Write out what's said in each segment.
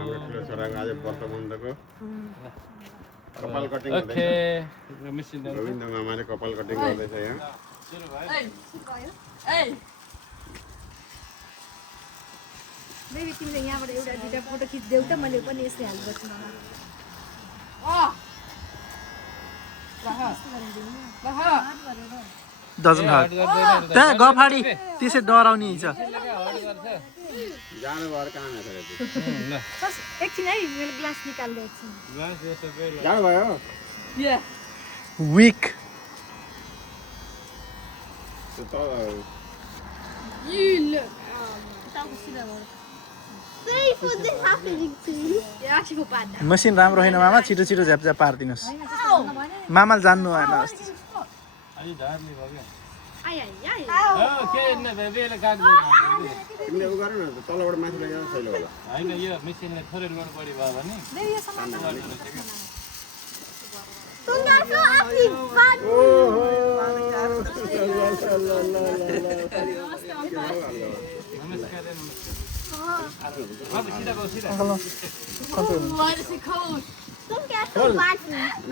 हाम्रो छोराको आज व्रत बन्धको कपाल कटिङ गोविन्द मामाले कपाल कटिङ गर्दैछ यहाँ बेबी तिमीले यहाँबाट एउटा दुईटा फोटो खिच्देऊ त मैले पनि यसले हेल्प गर्छु डजन्ट हर्ट त्यहाँ गफाडी त्यसै डराउने छ जानु भएर कहाँ एकछिन है मैले ग्लास निकाल्दै एकछिन जानु भयो विक मसिन राम्रो होइन मामा छिटो छिटो झ्यापझ्याप पारिदिनुहोस् मामाले जान्नु भएन जस्तो तिमीले उ गर न तलबाट माथि लैजानु सजिलो होला हैन यो मेसिनले थोरै लोड बढी भयो भने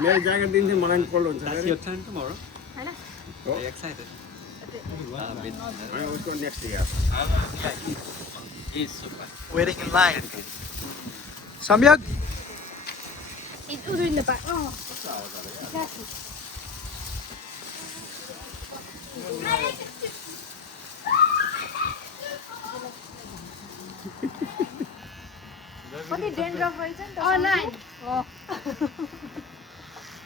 मेरो ज्याकेट दिन्थ्यो मलाई कोल्ड हुन्छ उसको next year waiting in line सम्यक It's Udo in the back. Oh. Kati dandruff रहेछ नि त Online. Oh.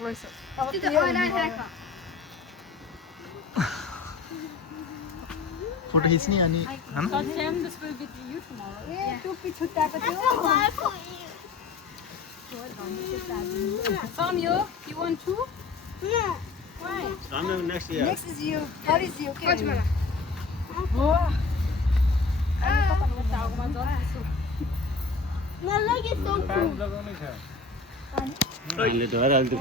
रहेछ अब त्यो online hack. फोटो खिच्ने अनि हैन टोपी छुट्टाएको थियो Sam, you want two? Yeah. Why? next year Next is you. What is you? Okay. मलाई के हामीले ढोराले